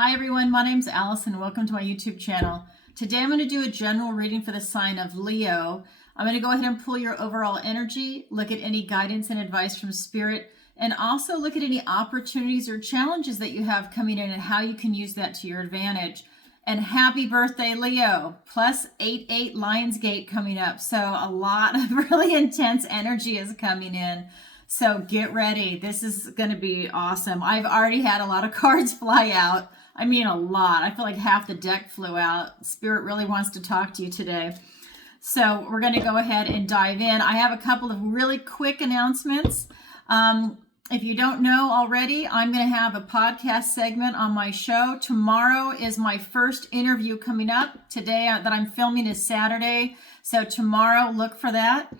Hi everyone, my name's Alison. Welcome to my YouTube channel. Today I'm going to do a general reading for the sign of Leo. I'm going to go ahead and pull your overall energy, look at any guidance and advice from Spirit, and also look at any opportunities or challenges that you have coming in and how you can use that to your advantage. And happy birthday, Leo. Plus 88 Lionsgate coming up. So a lot of really intense energy is coming in. So get ready. This is going to be awesome. I've already had a lot of cards fly out. I mean, a lot. I feel like half the deck flew out. Spirit really wants to talk to you today. So we're going to go ahead and dive in. I have a couple of really quick announcements. If you don't know already, I'm going to have a podcast segment on my show. Tomorrow is my first interview coming up. Today that I'm filming is Saturday. So tomorrow, look for that.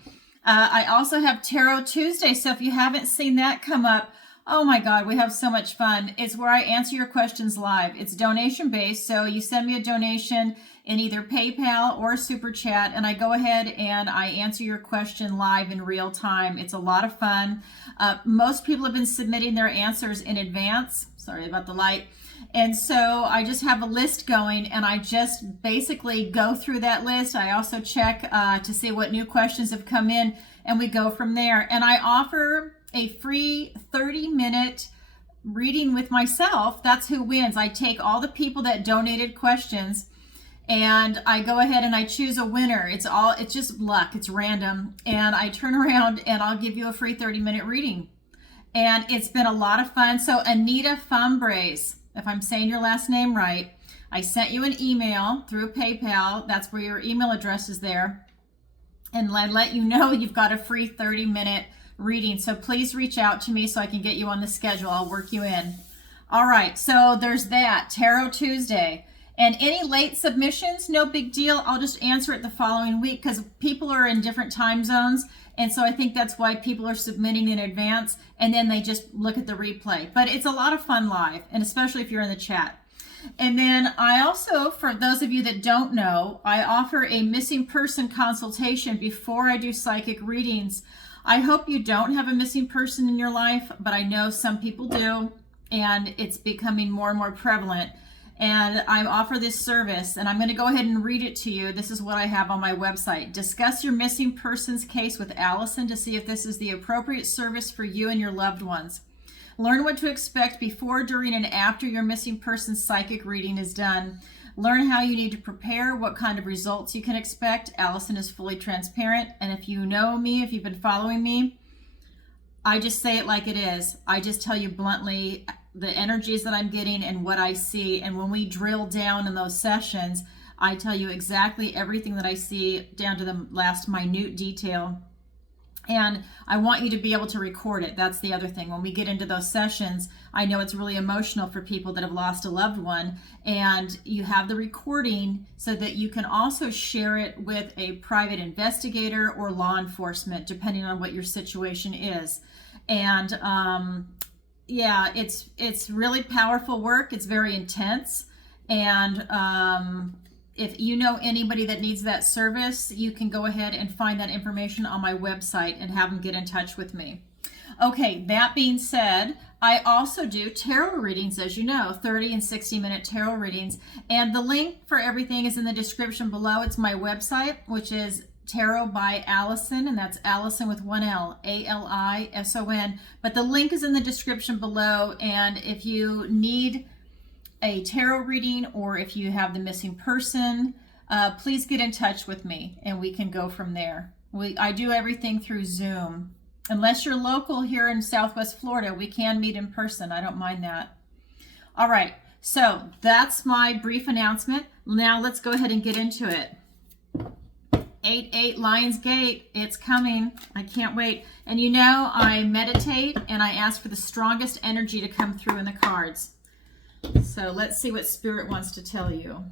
I also have Tarot Tuesday. So if you haven't seen that come up, oh my God, we have so much fun. It's where I answer your questions live. It's donation based. So you send me a donation in either PayPal or Super Chat, and I go ahead and I answer your question live in real time. It's a lot of fun. Most people have been submitting their answers in advance. Sorry about the light. And so I just have a list going, and I just basically go through that list. I also check to see what new questions have come in, and we go from there. And I offer a free 30-minute reading with myself. That's who wins. I take all the people that donated questions, and I go ahead and I choose a winner. It's just luck. It's random. And I turn around and I'll give you a free 30-minute reading. And it's been a lot of fun. So Anita Fambres, if I'm saying your last name right, I sent you an email through PayPal. That's where your email address is there. And I let you know you've got a free 30-minute reading. So please reach out to me so I can get you on the schedule. I'll work you in. All right. So there's that. Tarot Tuesday. And any late submissions, no big deal. I'll just answer it the following week because people are in different time zones. And so I think that's why people are submitting in advance, and then they just look at the replay. But it's a lot of fun live, and especially if you're in the chat. And then I also, for those of you that don't know, I offer a missing person consultation before I do psychic readings. I hope you don't have a missing person in your life, but I know some people do, and it's becoming more and more prevalent. And I offer this service, and I'm going to go ahead and read it to you. This is what I have on my website. Discuss your missing persons case with Alison to see if this is the appropriate service for you and your loved ones. Learn what to expect before, during, and after your missing persons psychic reading is done. Learn how you need to prepare, what kind of results you can expect. Alison is fully transparent, and if you know me, if you've been following me, I just say it like it is. I just tell you bluntly the energies that I'm getting and what I see. And when we drill down in those sessions, I tell you exactly everything that I see down to the last minute detail. And I want you to be able to record it. That's the other thing. When we get into those sessions, I know it's really emotional for people that have lost a loved one. And you have the recording so that you can also share it with a private investigator or law enforcement, depending on what your situation is. And yeah, it's really powerful work. It's very intense. And if you know anybody that needs that service, you can go ahead and find that information on my website and have them get in touch with me. Okay, that being said, I also do tarot readings, as you know, 30 and 60-minute tarot readings. And the link for everything is in the description below. It's my website, which is Tarot by Alison, and that's Alison with one L, Alison. But the link is in the description below, and if you need a tarot reading or if you have the missing person, please get in touch with me and we can go from there. I do everything through Zoom. Unless you're local here in Southwest Florida, we can meet in person. I don't mind that. All right, so that's my brief announcement. Now let's go ahead and get into it. 88 Lionsgate, it's coming. I can't wait. And you know, I meditate and I ask for the strongest energy to come through in the cards. So let's see what Spirit wants to tell you.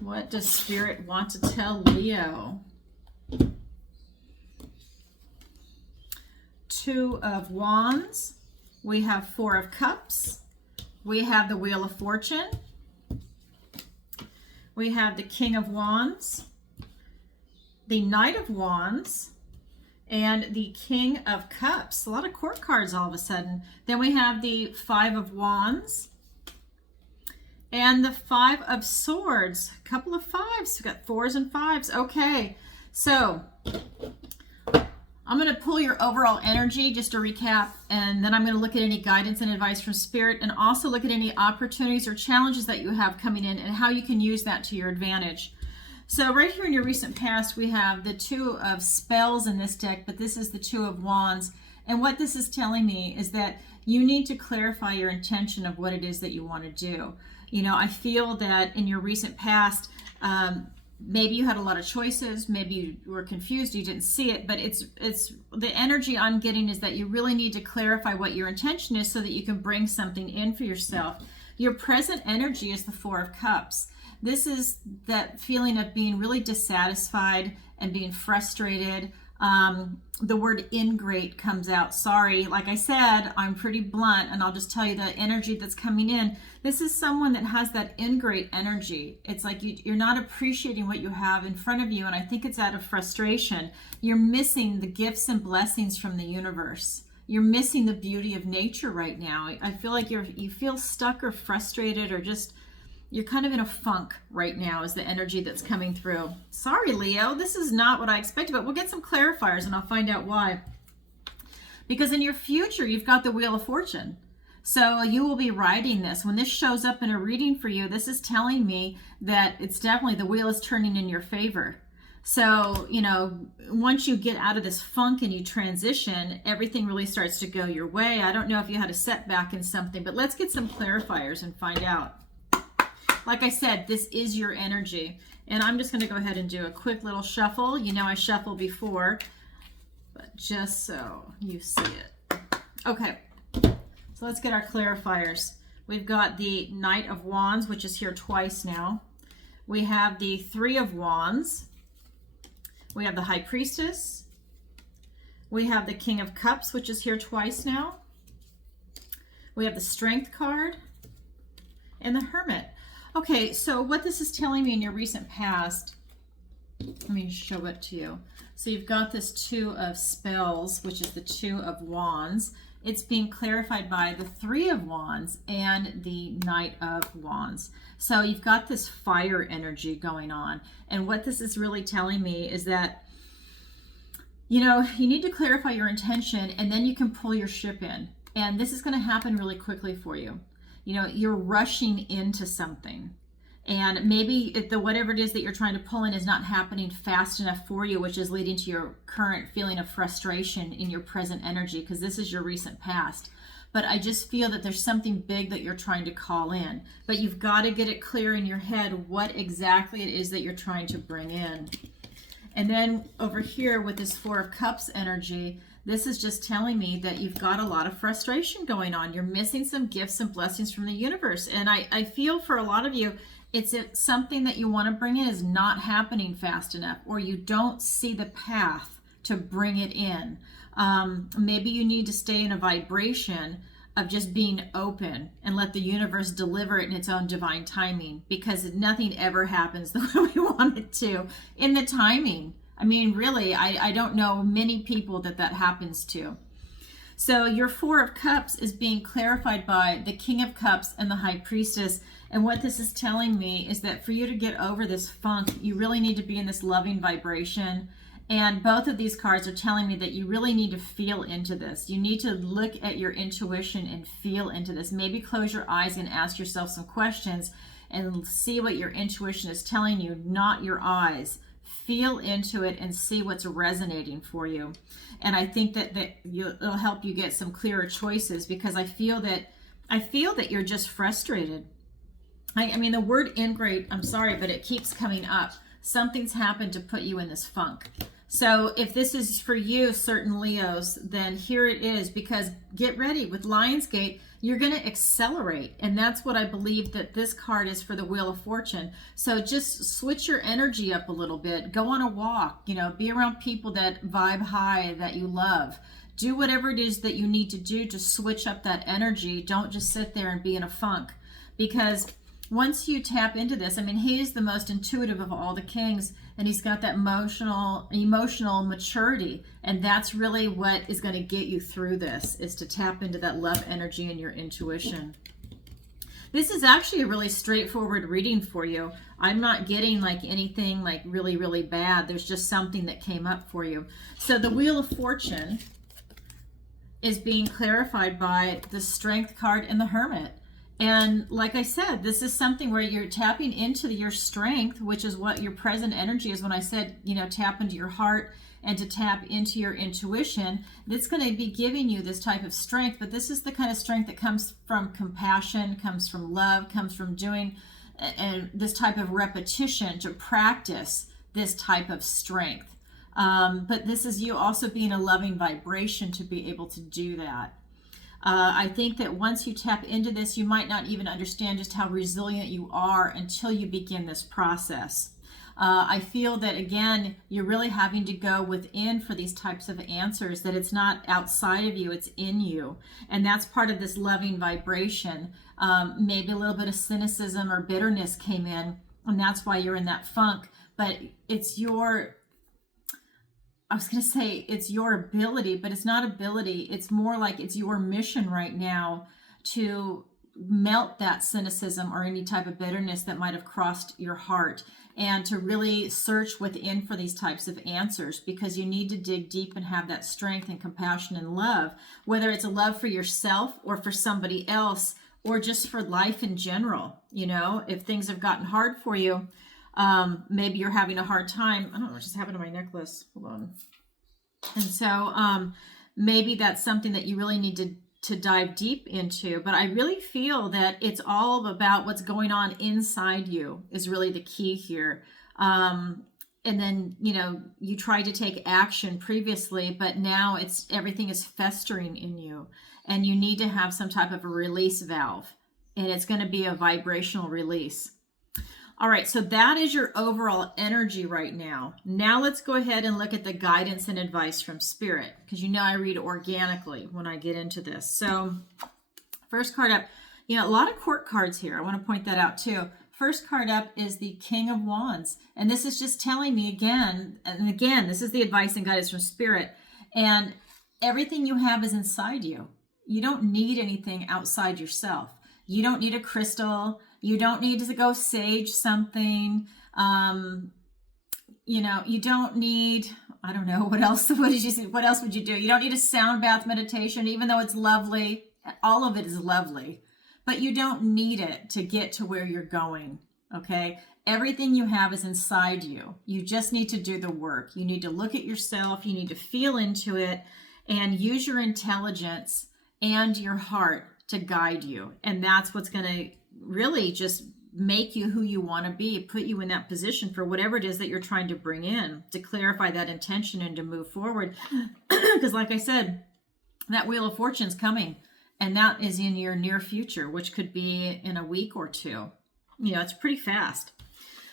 What does Spirit want to tell Leo? Two of Wands. We have Four of Cups. We have the Wheel of Fortune. We have the King of Wands, the Knight of Wands, and the King of Cups. A lot of court cards all of a sudden. Then we have the Five of Wands and the Five of Swords. A couple of fives. We've got fours and fives. Okay, so I'm going to pull your overall energy just to recap, and then I'm going to look at any guidance and advice from Spirit, and also look at any opportunities or challenges that you have coming in and how you can use that to your advantage. So right here in your recent past, we have the Two of Spells in this deck, but this is the Two of Wands. And what this is telling me is that you need to clarify your intention of what it is that you want to do. You know, I feel that in your recent past, maybe you had a lot of choices, maybe you were confused, you didn't see it, but it's the energy I'm getting is that you really need to clarify what your intention is so that you can bring something in for yourself. Your present energy is the Four of Cups. This is that feeling of being really dissatisfied and being frustrated. The word ingrate comes out. Sorry, like I said, I'm pretty blunt, and I'll just tell you the energy that's coming in. This is someone that has that ingrate energy. It's like you're not appreciating what you have in front of you, and I think it's out of frustration. You're missing the gifts and blessings from the universe. You're missing the beauty of nature right now. I feel like you feel stuck or frustrated, or just you're kind of in a funk right now is the energy that's coming through. Sorry, Leo, this is not what I expected, but we'll get some clarifiers and I'll find out why. Because in your future, you've got the Wheel of Fortune. So you will be riding this. When this shows up in a reading for you, this is telling me that it's definitely the wheel is turning in your favor. So, you know, once you get out of this funk and you transition, everything really starts to go your way. I don't know if you had a setback in something, but let's get some clarifiers and find out. Like I said, this is your energy. And I'm just going to go ahead and do a quick little shuffle. You know I shuffled before, but just so you see it. Okay, so let's get our clarifiers. We've got the Knight of Wands, which is here twice now. We have the Three of Wands. We have the High Priestess. We have the King of Cups, which is here twice now. We have the Strength card and the Hermit. Okay, so what this is telling me in your recent past, let me show it to you. So you've got this Two of Spells, which is the Two of Wands. It's being clarified by the Three of Wands and the Knight of Wands. So you've got this fire energy going on. And what this is really telling me is that, you know, you need to clarify your intention, and then you can pull your ship in. And this is going to happen really quickly for you. You know, you're rushing into something, and maybe whatever it is that you're trying to pull in is not happening fast enough for you, which is leading to your current feeling of frustration in your present energy, because this is your recent past. But I just feel that there's something big that you're trying to call in, but you've got to get it clear in your head what exactly it is that you're trying to bring in. And then over here with this Four of Cups energy, this is just telling me that you've got a lot of frustration going on. You're missing some gifts and blessings from the universe. And I feel for a lot of you, it's something that you want to bring in is not happening fast enough, or you don't see the path to bring it in. Maybe you need to stay in a vibration of just being open and let the universe deliver it in its own divine timing, because nothing ever happens the way we want it to in the timing. I mean, really, I don't know many people that happens to. So your Four of Cups is being clarified by the King of Cups and the High Priestess. And what this is telling me is that for you to get over this funk, you really need to be in this loving vibration. And both of these cards are telling me that you really need to feel into this. You need to look at your intuition and feel into this. Maybe close your eyes and ask yourself some questions and see what your intuition is telling you, not your eyes. Feel into it and see what's resonating for you. And I think that it'll help you get some clearer choices, because I feel that you're just frustrated. I mean, the word ingrate, I'm sorry, but it keeps coming up. Something's happened to put you in this funk. So if this is for you, certain Leos, then here it is, because get ready with Lionsgate, you're going to accelerate. And that's what I believe that this card is for the Wheel of Fortune. So just switch your energy up a little bit. Go on a walk, you know, be around people that vibe high, that you love. Do whatever it is that you need to do to switch up that energy. Don't just sit there and be in a funk, because once you tap into this, I mean, he's the most intuitive of all the kings, and he's got that emotional maturity, and that's really what is going to get you through this, is to tap into that love energy and your intuition. This is actually a really straightforward reading for you. I'm not getting like anything like really, really bad. There's just something that came up for you. So the Wheel of Fortune is being clarified by the Strength card and the Hermit. And like I said, this is something where you're tapping into your strength, which is what your present energy is. When I said, you know, tap into your heart and to tap into your intuition, it's going to be giving you this type of strength. But this is the kind of strength that comes from compassion, comes from love, comes from doing and this type of repetition to practice this type of strength. But this is you also being a loving vibration to be able to do that. I think that once you tap into this, you might not even understand just how resilient you are until you begin this process. I feel that, again, you're really having to go within for these types of answers, that it's not outside of you, it's in you. And that's part of this loving vibration. Maybe a little bit of cynicism or bitterness came in, and that's why you're in that funk. But it's your... I was going to say it's your ability, but it's not ability. It's more like it's your mission right now to melt that cynicism or any type of bitterness that might have crossed your heart, and to really search within for these types of answers, because you need to dig deep and have that strength and compassion and love, whether it's a love for yourself or for somebody else or just for life in general. You know, if things have gotten hard for you, maybe you're having a hard time. I don't know what just happened to my necklace. Hold on. And so maybe that's something that you really need to dive deep into. But I really feel that it's all about what's going on inside you is really the key here. And then, you know, you tried to take action previously, but now everything is festering in you, and you need to have some type of a release valve, and it's going to be a vibrational release. All right, so that is your overall energy right now. Now let's go ahead and look at the guidance and advice from Spirit, because you know I read organically when I get into this. So first card up, you know, a lot of court cards here. I want to point that out too. First card up is the King of Wands. And this is just telling me again, and again, this is the advice and guidance from Spirit. And everything you have is inside you. You don't need anything outside yourself. You don't need a crystal. You don't need to go sage something. You know, you don't need, I don't know, what else? What did you say? What else would you do? You don't need a sound bath meditation, even though it's lovely. All of it is lovely, but you don't need it to get to where you're going. Okay. Everything you have is inside you. You just need to do the work. You need to look at yourself. You need to feel into it and use your intelligence and your heart to guide you. And that's what's going to really just make you who you want to be, put you in that position for whatever it is that you're trying to bring in, to clarify that intention and to move forward. Because like I said, that Wheel of Fortune is coming, and that is in your near future, which could be in a week or two. You know, it's pretty fast.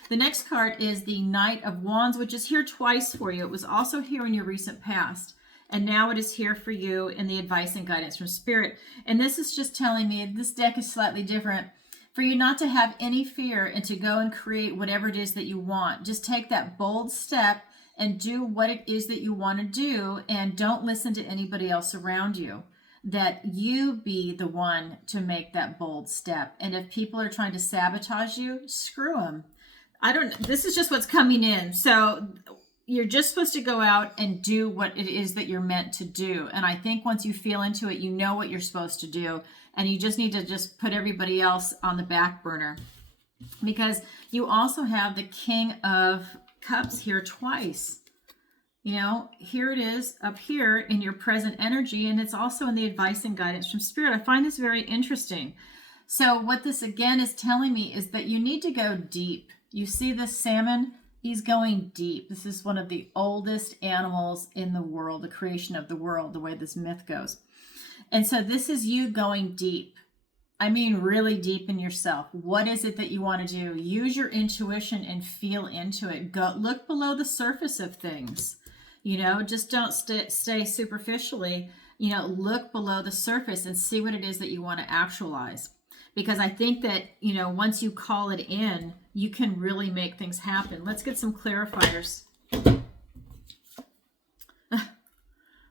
The next card is the Knight of Wands, which is here twice for you. It was also here in your recent past, and now it is here for you in the advice and guidance from Spirit. And this is just telling me, this deck is slightly different, for you not to have any fear and to go and create whatever it is that you want. Just take that bold step and do what it is that you want to do, and don't listen to anybody else around you. That you be the one to make that bold step. And if people are trying to sabotage you, screw them. This is just what's coming in. So you're just supposed to go out and do what it is that you're meant to do. And I think once you feel into it, you know what you're supposed to do. And you just need to just put everybody else on the back burner. Because you also have the King of Cups here twice. You know, here it is up here in your present energy, and it's also in the advice and guidance from Spirit. I find this very interesting. So what this again is telling me is that you need to go deep. You see this salmon? He's going deep. This is one of the oldest animals in the world, the creation of the world, the way this myth goes. And so this is you going deep. I mean, really deep in yourself. What is it that you want to do? Use your intuition and feel into it. Go look below the surface of things. You know, just don't stay superficially. You know, look below the surface and see what it is that you want to actualize. because I think that, you know, once you call it in, you can really make things happen. Let's get some clarifiers.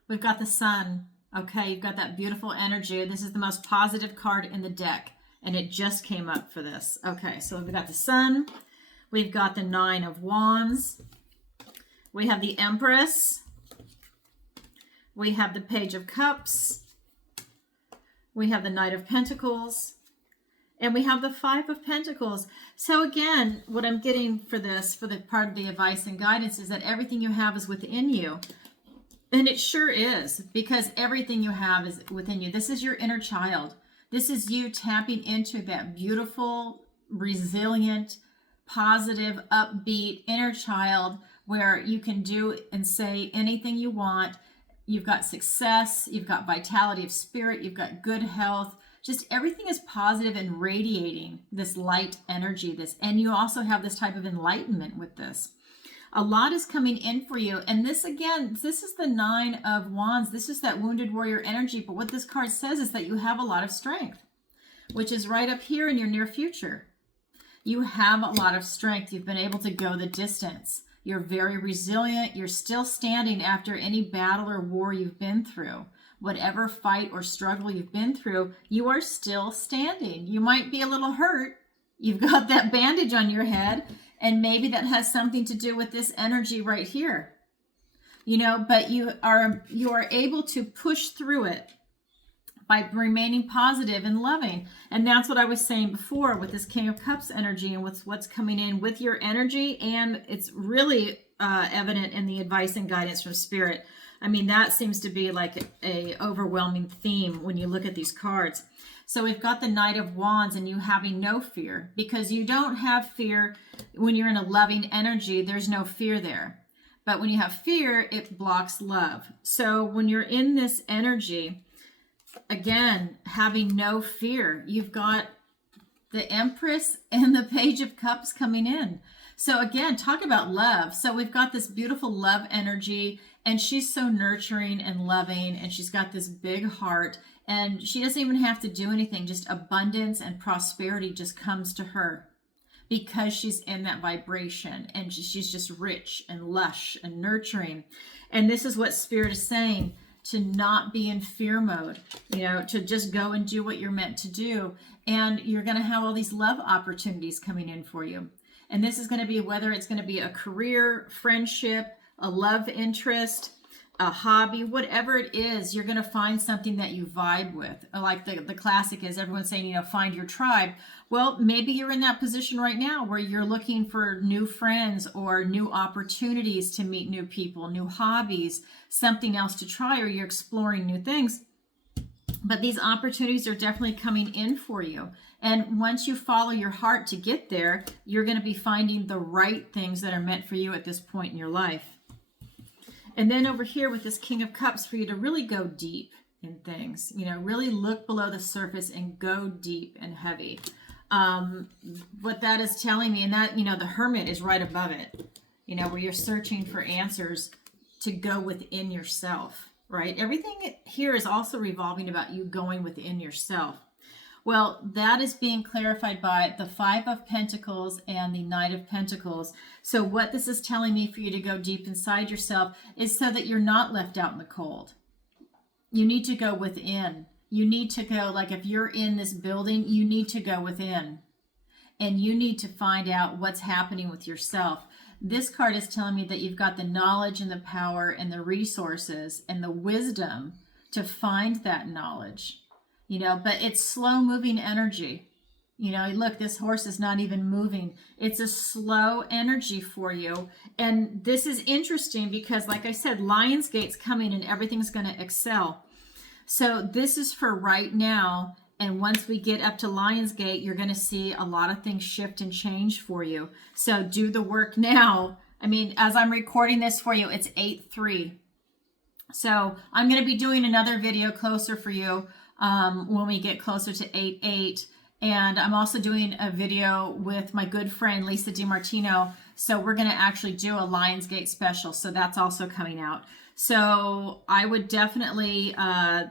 We've got the Sun. Okay, you've got that beautiful energy. This is the most positive card in the deck, and it just came up for this. Okay, so we've got the Sun. We've got the Nine of Wands. We have the Empress. We have the Page of Cups. We have the Knight of Pentacles. And we have the Five of Pentacles. So again, what I'm getting for this, for the part of the advice and guidance, is that everything you have is within you. And it sure is, because everything you have is within you. This is your inner child. This is you tapping into that beautiful, resilient, positive, upbeat inner child where you can do and say anything you want. You've got success, you've got vitality of spirit, you've got good health. Just everything is positive and radiating this light energy. And you also have this type of enlightenment with this. A lot is coming in for you. And this, again, this is the Nine of Wands. This is that wounded warrior energy. But what this card says is that you have a lot of strength, which is right up here in your near future. You have a lot of strength. You've been able to go the distance. You're very resilient. You're still standing after any battle or war you've been through. Whatever fight or struggle you've been through, you are still standing. You might be a little hurt. You've got that bandage on your head. And maybe that has something to do with this energy right here, you know, but you are able to push through it by remaining positive and loving. And that's what I was saying before with this King of Cups energy and with what's coming in with your energy. And it's really evident in the advice and guidance from Spirit. I mean, that seems to be like a overwhelming theme when you look at these cards. So we've got the Knight of Wands and you having no fear, because you don't have fear when you're in a loving energy. There's no fear there. But when you have fear, it blocks love. So when you're in this energy, again, having no fear, you've got the Empress and the Page of Cups coming in. So again, talk about love. So we've got this beautiful love energy, and she's so nurturing and loving, and she's got this big heart, and she doesn't even have to do anything. Just abundance and prosperity just comes to her because she's in that vibration, and she's just rich and lush and nurturing. And this is what Spirit is saying, to not be in fear mode, you know, to just go and do what you're meant to do. And you're going to have all these love opportunities coming in for you. And this is going to be, whether it's going to be a career, friendship, a love interest, a hobby, whatever it is, you're going to find something that you vibe with. Like the classic is everyone's saying, you know, find your tribe. Well, maybe you're in that position right now where you're looking for new friends or new opportunities to meet new people, new hobbies, something else to try, or you're exploring new things. But these opportunities are definitely coming in for you. And once you follow your heart to get there, you're going to be finding the right things that are meant for you at this point in your life. And then over here with this King of Cups, for you to really go deep in things, you know, really look below the surface and go deep and heavy. What that is telling me, and that, you know, the Hermit is right above it, you know, where you're searching for answers to go within yourself, right? Everything here is also revolving about you going within yourself. Well, that is being clarified by the Five of Pentacles and the Knight of Pentacles. So what this is telling me for you to go deep inside yourself is so that you're not left out in the cold. You need to go within. You need to go, like if you're in this building, you need to go within. And you need to find out what's happening with yourself. This card is telling me that you've got the knowledge and the power and the resources and the wisdom to find that knowledge. You know, but it's slow moving energy. You know, look, this horse is not even moving. It's a slow energy for you. And this is interesting because, like I said, Lionsgate's coming and everything's going to excel. So this is for right now. And once we get up to Lionsgate, you're going to see a lot of things shift and change for you. So do the work now. I mean, as I'm recording this for you, it's 8/3. So I'm going to be doing another video closer for you when we get closer to 8/8. And I'm also doing a video with my good friend Lisa DiMartino. So we're going to actually do a Lionsgate special. So that's also coming out. So I would definitely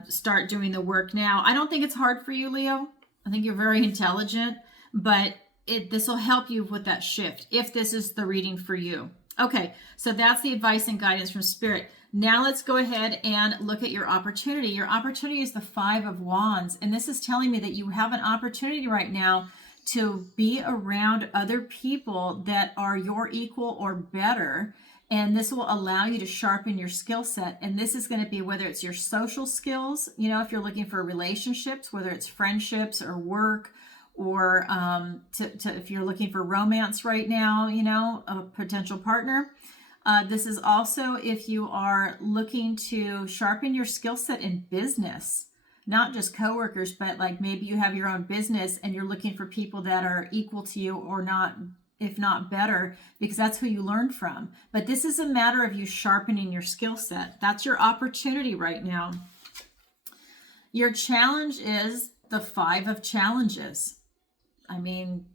start doing the work now. I don't think it's hard for you, Leo. I think you're very intelligent, but this will help you with that shift if this is the reading for you. Okay, so that's the advice and guidance from Spirit. Now let's go ahead and look at your opportunity. Your opportunity is the 5 of Wands, and this is telling me that you have an opportunity right now to be around other people that are your equal or better, and this will allow you to sharpen your skill set. And this is going to be whether it's your social skills, if you're looking for relationships, whether it's friendships or work, or if you're looking for romance right now, a potential partner. This is also if you are looking to sharpen your skill set in business, not just coworkers, but like maybe you have your own business and you're looking for people that are equal to you or not, if not better, because that's who you learned from. But this is a matter of you sharpening your skill set. That's your opportunity right now. Your challenge is the 5 of challenges. I mean,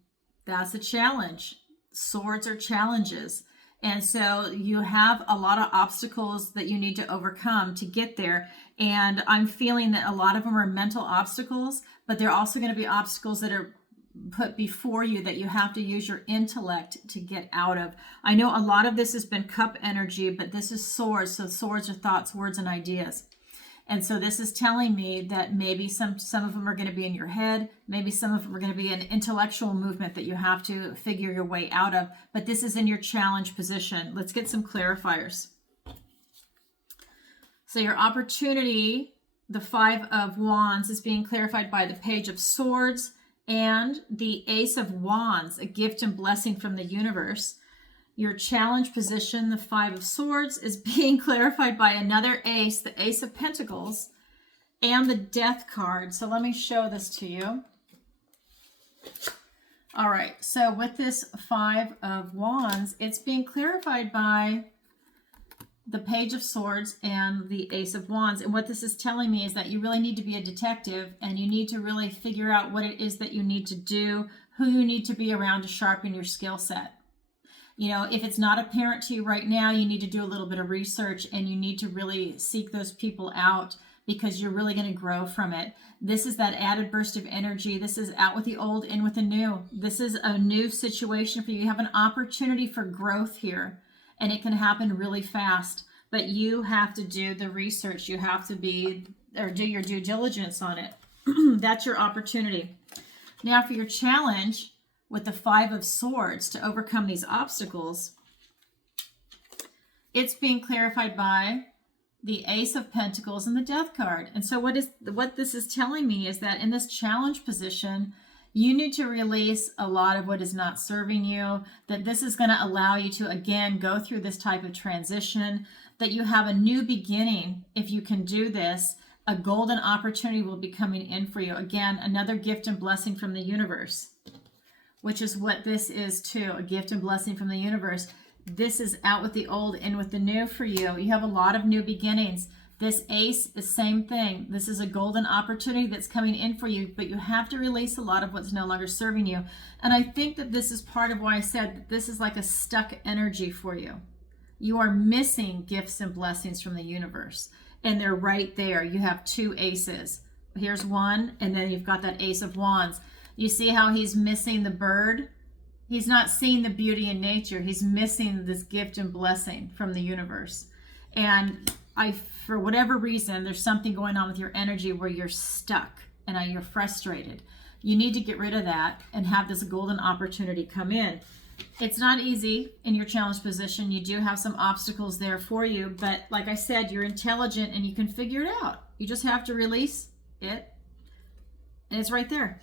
that's a challenge. Swords are challenges. And so you have a lot of obstacles that you need to overcome to get there. And I'm feeling that a lot of them are mental obstacles, but they're also going to be obstacles that are put before you that you have to use your intellect to get out of. I know a lot of this has been cup energy, but this is swords. So swords are thoughts, words, and ideas. And so this is telling me that maybe some of them are going to be in your head. Maybe some of them are going to be an intellectual movement that you have to figure your way out of. But this is in your challenge position. Let's get some clarifiers. So your opportunity, the 5 of Wands, is being clarified by the Page of Swords and the Ace of Wands, a gift and blessing from the universe. Your challenge position, the 5 of Swords, is being clarified by another ace, the Ace of Pentacles, and the Death card. So let me show this to you. All right, so with this 5 of Wands, it's being clarified by the Page of Swords and the Ace of Wands. And what this is telling me is that you really need to be a detective, and you need to really figure out what it is that you need to do, who you need to be around to sharpen your skill set. If it's not apparent to you right now, you need to do a little bit of research, and you need to really seek those people out, because you're really going to grow from it. This is that added burst of energy. This is out with the old, in with the new. This is a new situation for you. You have an opportunity for growth here, and it can happen really fast, but you have to do the research. You have to do your due diligence on it. That's your opportunity. Now for your challenge, with the 5 of Swords, to overcome these obstacles, it's being clarified by the Ace of Pentacles and the Death card. And so what this is telling me is that in this challenge position, you need to release a lot of what is not serving you, that this is going to allow you to, again, go through this type of transition, that you have a new beginning. If you can do this, a golden opportunity will be coming in for you. Again, another gift and blessing from the universe, which is what this is too, a gift and blessing from the universe. This is out with the old, in with the new for you. You have a lot of new beginnings. This ace is the same thing. This is a golden opportunity that's coming in for you, but you have to release a lot of what's no longer serving you. And I think that this is part of why I said that this is like a stuck energy for you. You are missing gifts and blessings from the universe, and they're right there. You have 2 aces. Here's one, and then you've got that Ace of Wands. You see how he's missing the bird? He's not seeing the beauty in nature. He's missing this gift and blessing from the universe. And for whatever reason, there's something going on with your energy where you're stuck and you're frustrated. You need to get rid of that and have this golden opportunity come in. It's not easy in your challenge position. You do have some obstacles there for you, but like I said, you're intelligent and you can figure it out. You just have to release it, and it's right there.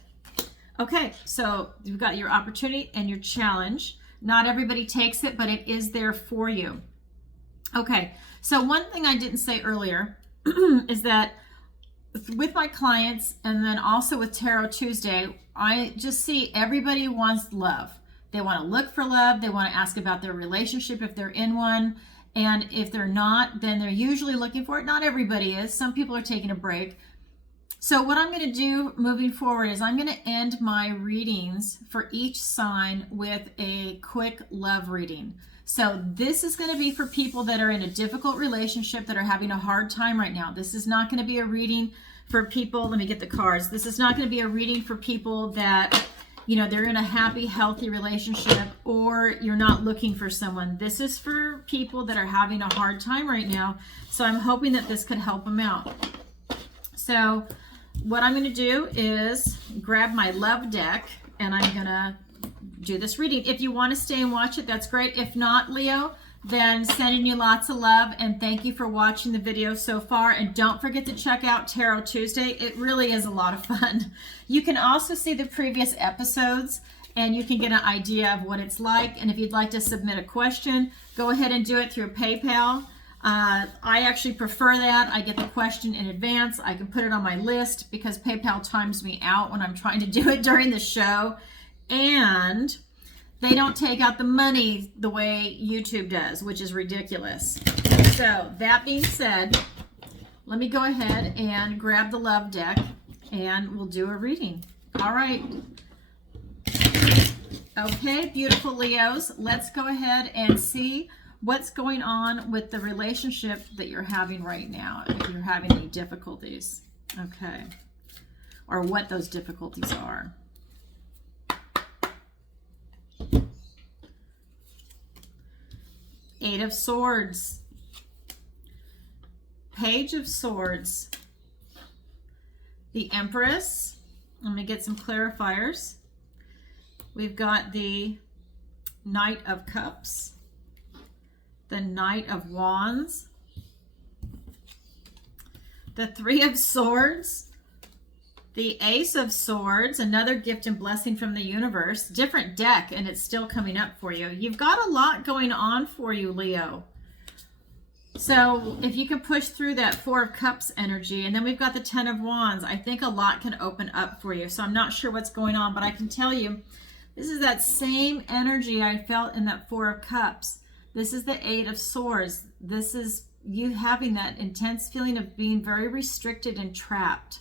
Okay, so you've got your opportunity and your challenge. Not everybody takes it, but it is there for you. Okay, so one thing I didn't say earlier is that with my clients, and then also with Tarot Tuesday, I just see everybody wants love. They want to look for love. They want to ask about their relationship if they're in one. And if they're not, then they're usually looking for it. Not everybody is. Some people are taking a break. So what I'm going to do moving forward is I'm going to end my readings for each sign with a quick love reading. So this is going to be for people that are in a difficult relationship, that are having a hard time right now. This is not going to be a reading for people, let me get the cards. This is not going to be a reading for people that, you know, they're in a happy, healthy relationship, or you're not looking for someone. This is for people that are having a hard time right now. So I'm hoping that this could help them out. So what I'm going to do is grab my love deck, and I'm going to do this reading. If you want to stay and watch it, that's great. If not, Leo, then sending you lots of love, and thank you for watching the video so far. And don't forget to check out Tarot Tuesday. It really is a lot of fun. You can also see the previous episodes, and you can get an idea of what it's like. And if you'd like to submit a question, go ahead and do it through PayPal. I actually prefer that. I get the question in advance. I can put it on my list because PayPal times me out when I'm trying to do it during the show. And they don't take out the money the way YouTube does, which is ridiculous. So that being said, let me go ahead and grab the love deck and we'll do a reading. All right. Okay, beautiful Leos, let's go ahead and see what's going on with the relationship that you're having right now, if you're having any difficulties. Okay. Or what those difficulties are. Eight of Swords, Page of Swords, the Empress. Let me get some clarifiers. We've got the Knight of Cups, the Knight of Wands, the Three of Swords, the Ace of Swords, another gift and blessing from the universe. Different deck, and it's still coming up for you. You've got a lot going on for you, Leo. So if you can push through that Four of Cups energy, and then we've got the Ten of Wands, I think a lot can open up for you. So I'm not sure what's going on, but I can tell you, this is that same energy I felt in that Four of Cups. This is the Eight of Swords. This is you having that intense feeling of being very restricted and trapped.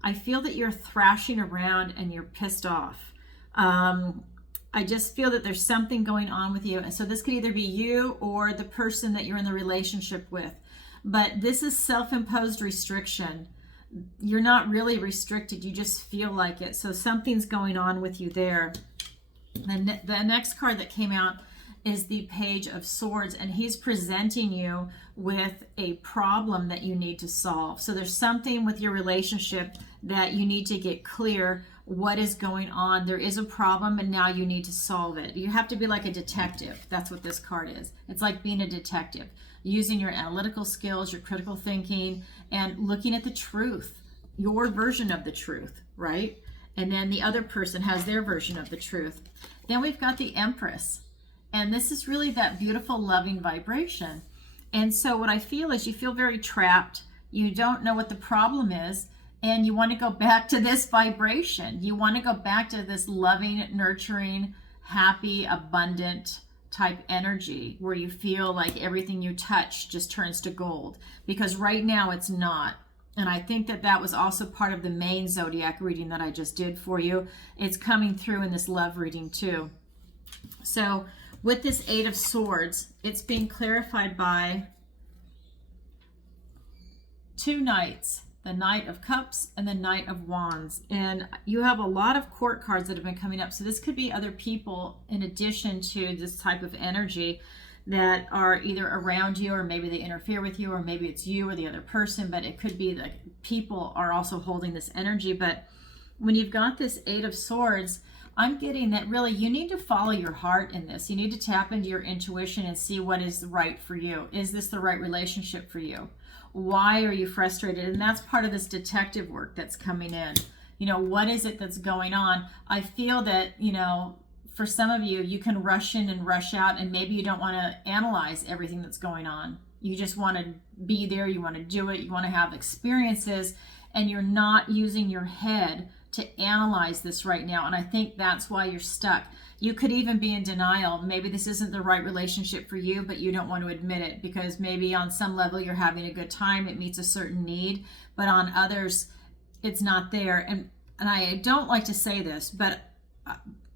I feel that you're thrashing around and you're pissed off. I just feel that there's something going on with you. And so this could either be you or the person that you're in the relationship with. But this is self-imposed restriction. You're not really restricted. You just feel like it. So something's going on with you there. And the next card that came out is the Page of Swords, and he's presenting you with a problem that you need to solve. So there's something with your relationship that you need to get clear what is going on. There is a problem, and now you need to solve it. You have to be like a detective. That's what this card is. It's like being a detective, using your analytical skills, your critical thinking, and looking at the truth, your version of the truth, right? And then the other person has their version of the truth. Then we've got the Empress. And this is really that beautiful, loving vibration. And so what I feel is you feel very trapped. You don't know what the problem is. And you want to go back to this vibration. You want to go back to this loving, nurturing, happy, abundant type energy where you feel like everything you touch just turns to gold. Because right now it's not. And I think that that was also part of the main zodiac reading that I just did for you. It's coming through in this love reading too. So with this Eight of Swords, it's being clarified by two knights, the Knight of Cups and the Knight of Wands. And you have a lot of court cards that have been coming up. So this could be other people in addition to this type of energy that are either around you, or maybe they interfere with you, or maybe it's you or the other person, but it could be that people are also holding this energy. But when you've got this Eight of Swords, I'm getting that really you need to follow your heart in this. You need to tap into your intuition and see what is right for you. Is this the right relationship for you? Why are you frustrated? And that's part of this detective work that's coming in. You know, what is it that's going on? I feel that, you know, for some of you, you can rush in and rush out, and maybe you don't want to analyze everything that's going on. You just want to be there. You want to do it. You want to have experiences, and you're not using your head to analyze this right now. And I think that's why you're stuck. You could even be in denial. Maybe this isn't the right relationship for you, but you don't want to admit it because maybe on some level you're having a good time. It meets a certain need, but on others, it's not there. And I don't like to say this, but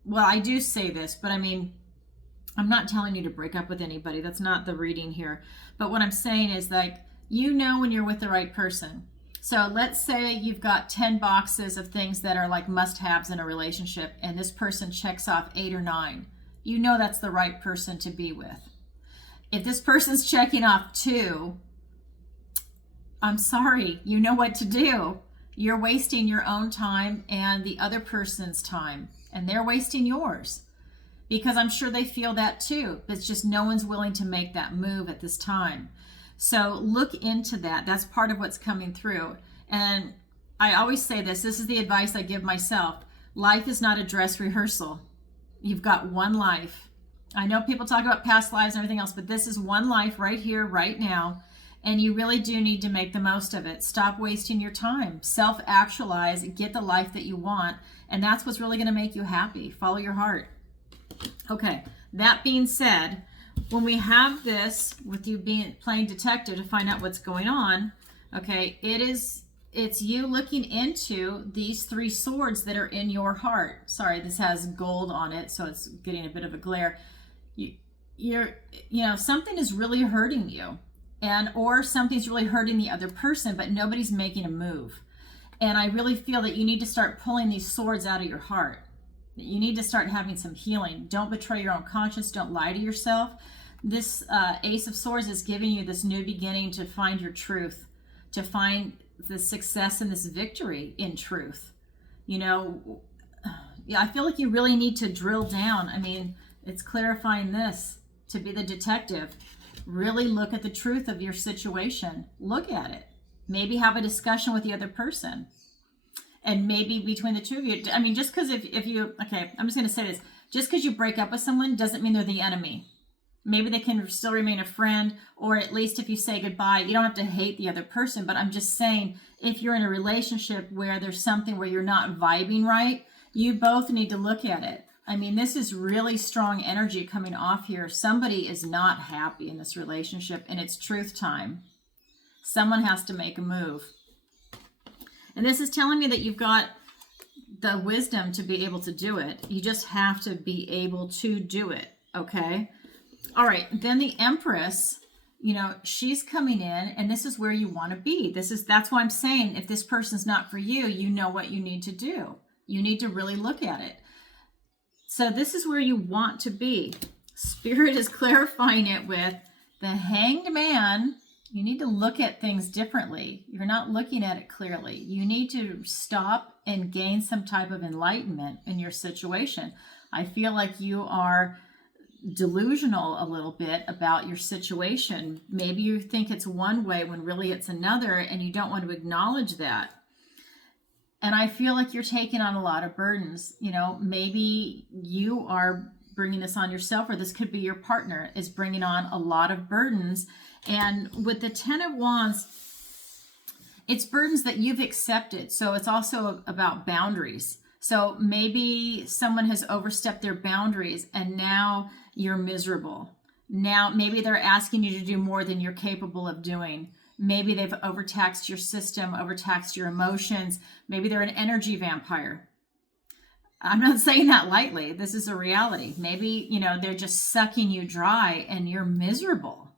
well, I do say this, but I mean, I'm not telling you to break up with anybody. That's not the reading here. But what I'm saying is, like, you know when you're with the right person. So let's say you've got 10 boxes of things that are like must-haves in a relationship, and this person checks off 8 or 9. You know that's the right person to be with. If this person's checking off 2, I'm sorry, you know what to do. You're wasting your own time and the other person's time, and they're wasting yours, because I'm sure they feel that too. It's just no one's willing to make that move at this time. So look into that. That's part of what's coming through. And I always say this is the advice I give myself. Life is not a dress rehearsal. You've got one life. I know people talk about past lives and everything else, but this is one life right here, right now. And you really do need to make the most of it. Stop wasting your time. Self-actualize, get the life that you want. And that's what's really going to make you happy. Follow your heart. Okay, that being said, when we have this with you playing detective to find out what's going on, okay, it's you looking into these 3 swords that are in your heart. Sorry, this has gold on it, so it's getting a bit of a glare. Something is really hurting you, or something's really hurting the other person, but nobody's making a move. And I really feel that you need to start pulling these swords out of your heart. You need to start having some healing. Don't betray your own conscience. Don't lie to yourself. This Ace of Swords is giving you this new beginning to find your truth, to find the success and this victory in truth. I feel like you really need to drill down. I mean, it's clarifying this to be the detective. Really look at the truth of your situation. Look at it. Maybe have a discussion with the other person. And maybe between the two of you, I mean, just because if you, okay, I'm just going to say this. Just because you break up with someone doesn't mean they're the enemy. Maybe they can still remain a friend, or at least if you say goodbye, you don't have to hate the other person. But I'm just saying, if you're in a relationship where there's something where you're not vibing right, you both need to look at it. I mean, this is really strong energy coming off here. Somebody is not happy in this relationship, and it's truth time. Someone has to make a move. And this is telling me that you've got the wisdom to be able to do it. You just have to be able to do it, okay? All right, then the Empress, she's coming in, and this is where you want to be. That's why I'm saying if this person's not for you, you know what you need to do. You need to really look at it. So this is where you want to be. Spirit is clarifying it with the Hanged Man. You need to look at things differently. You're not looking at it clearly. You need to stop and gain some type of enlightenment in your situation. I feel like you are delusional a little bit about your situation. Maybe you think it's one way when really it's another, and you don't want to acknowledge that. And I feel like you're taking on a lot of burdens. Maybe you are bringing this on yourself, or this could be your partner is bringing on a lot of burdens. And with the 10 of Wands, it's burdens that you've accepted. So it's also about boundaries. So maybe someone has overstepped their boundaries and now you're miserable. Now, maybe they're asking you to do more than you're capable of doing. Maybe they've overtaxed your system, overtaxed your emotions. Maybe they're an energy vampire. I'm not saying that lightly. This is a reality. Maybe, they're just sucking you dry and you're miserable,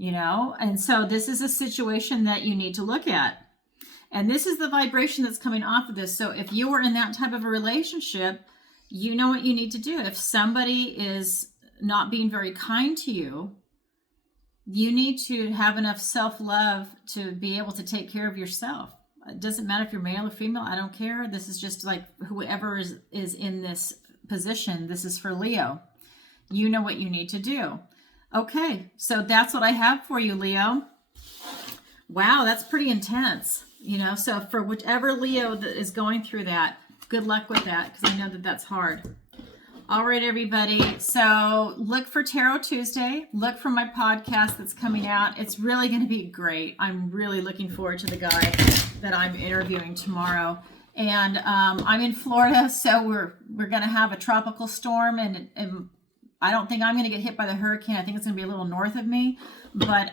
And so this is a situation that you need to look at. And this is the vibration that's coming off of this. So if you were in that type of a relationship, you know what you need to do. If somebody is not being very kind to you, you need to have enough self-love to be able to take care of yourself. It doesn't matter if you're male or female. I don't care. This is just like whoever is in this position. This is for Leo. You know what you need to do. Okay, so that's what I have for you, Leo. Wow, that's pretty intense. So for whichever Leo that is going through that, good luck with that, because I know that that's hard. All right, everybody. So look for Tarot Tuesday. Look for my podcast that's coming out. It's really going to be great. I'm really looking forward to the guy that I'm interviewing tomorrow. And I'm in Florida, so we're going to have a tropical storm, and I don't think I'm going to get hit by the hurricane. I think it's going to be a little north of me. But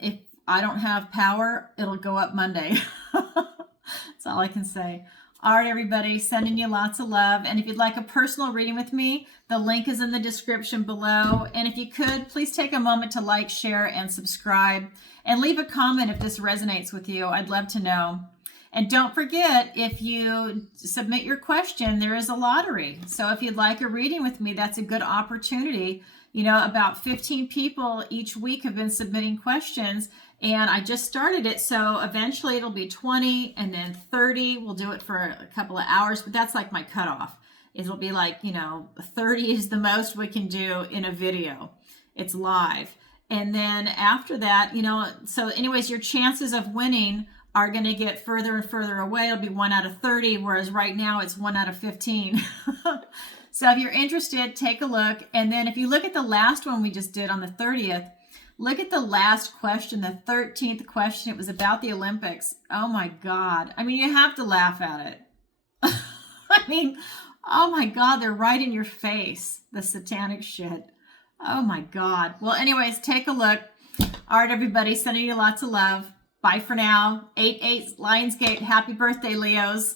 if I don't have power, it'll go up Monday. That's all I can say. All right, everybody, sending you lots of love. And if you'd like a personal reading with me, the link is in the description below. And if you could, please take a moment to like, share, and subscribe. And leave a comment if this resonates with you. I'd love to know. And don't forget, if you submit your question, there is a lottery. So if you'd like a reading with me, that's a good opportunity. You know, about 15 people each week have been submitting questions, and I just started it. So eventually it'll be 20 and then 30. We'll do it for a couple of hours, but that's like my cutoff. It'll be like, 30 is the most we can do in a video. It's live. And then after that, so anyways, your chances of winning are going to get further and further away. It'll be 1 out of 30, whereas right now it's 1 out of 15. So if you're interested, take a look. And then if you look at the last one we just did on the 30th, look at the last question, the 13th question. It was about the Olympics. Oh my God. I mean, you have to laugh at it. I mean, oh my God, they're right in your face, the satanic shit. Oh my God. Well, anyways, take a look. All right, everybody, sending you lots of love. Bye for now. 8-8 Lionsgate. Happy birthday, Leos.